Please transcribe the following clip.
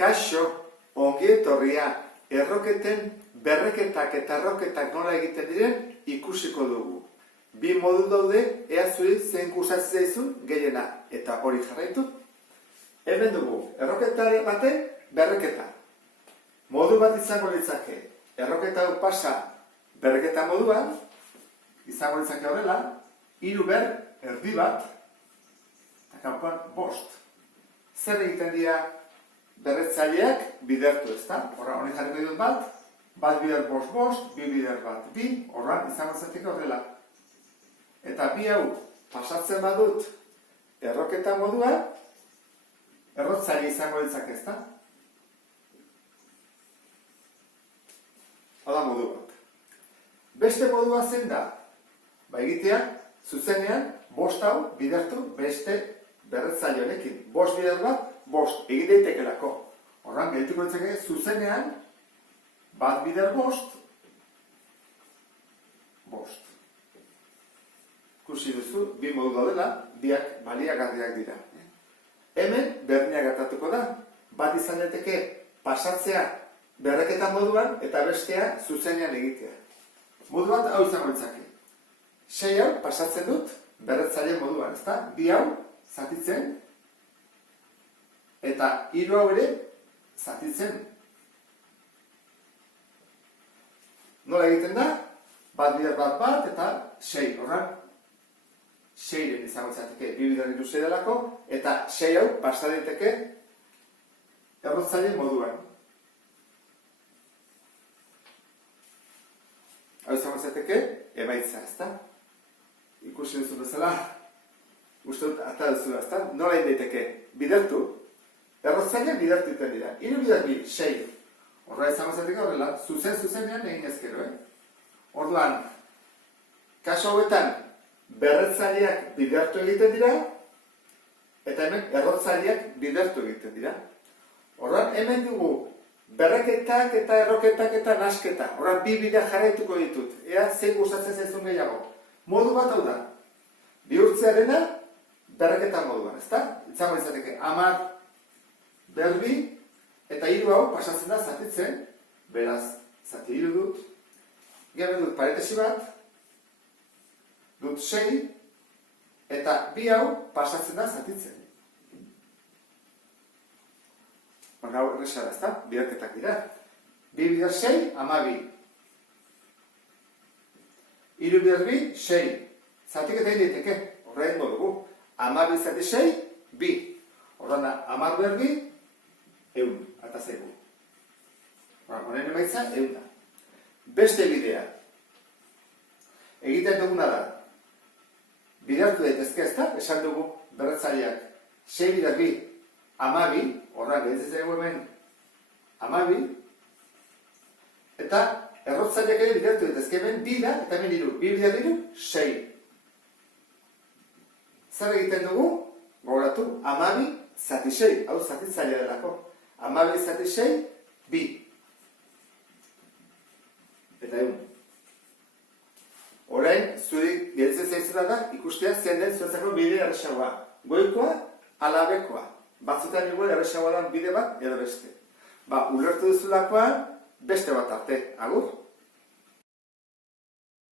Kaixo, ongi etorria, erroketen berreketak eta erroketak nola egiten diren ikusiko dugu. Bi modu daude, ea zuri zein gustatzen zaizun gehiena, eta hori jarraitu. Hemen dugu, erroketa baten berreketa. Modu bat izango litzake, erroketa hau pasa berreketa moduan, izango litzake horrela, 3 ber erdi bat, eta kanpoan 5. Zer egiten dira berretzaileak bidertu, ezta? Horra, honi jarriko ditut bat bider 5, 2 bider bat 2, horra, izango zateko horrela. Eta bi hau pasatzen badut erroketa modua, errotzaile izango litzake, ezta? Hala modu bat. Beste modua zen da, egitea, zuzenean, 5 hau bidertu beste berretzaile honekin. 5 bider bat, 5 egin daitekelako. Horran, gehituko litzake zuzenean, bat bider 5, 5. Ikusi duzu, bi modu daudela, biak baliagarriak dira. Hemen, berdina gertatuko da, bat izan daiteke pasatzea berreketa moduan eta bestea zuzenean egitea. Modu bat hau izango litzake. 6 hau pasatzen dut berretzaile moduan, ezta? 2 hau zatitzen eta 3 hau ere zatitzen. Nola egiten da? Bat bider bat eta 6, horran 6-ren izango izateke 2 bider 6 delako, eta 6 hau pasa daiteke errotzaile moduan. Hau izango izateke emaitza, ezta? Ikusi duzu bezala, uste dut ata duzu, ezta? Nola egin daiteke bidertu, errotzaile bidertu iten dira. 3 bider 2, 6. Horra izango izateke horrela, zuzenean egin ezkero, Orduan, kaso hauetan, berretzaileak bidertu egiten dira, eta hemen errotzaileak bidertu egiten dira. Orduan, hemen dugu berreketak eta erroketak eta nasketa. Orduan, bi bidea jarraituko ditut. Ea, zein gustatzen zaizun gehiago. Modu bat hau da. Bihurtzearena, berreketa moduan, ezta? Itzango izateke, 10 berbi, eta 3 hau pasatzen da zatitzen, beraz, zati 3 dut, gero dut paretesi bat, dut 6, eta 2 hau pasatzen da zatitzen. Hau erresa da, ezta? Biderketak dira. 2 bider 6, 12. 3 bider 2, 6. Zatiketa egin daiteke, horra egingo dugu. 12 zati 6, 2. Horran da, 10 bider 2, 100, eta zaigu. Honen emaitza, 100 da. Beste bidea. Egiten duguna da, bidertu daitezke, ezta? Esan dugu berretzaileak 6 bider 2, 12, horra gehitzen zaigu hemen 12, eta errotzaileak ere bidertu daitezke hemen 2 da, eta hemen 3. 2 bider 3, 6. Zer egiten dugu? Gogoratu, 12 zati 6, hau zatitzailea delako. 12 zati 6, 2. Eta 1. Orain, zuri gehitzen zaizuna da, ikustea zen den zuretzako bide erresagoa. Goikoa, ala bekoa. Batzutan igual erresagoa da bide bat edo beste. Ulertu duzulakoan, beste bat arte. Agur?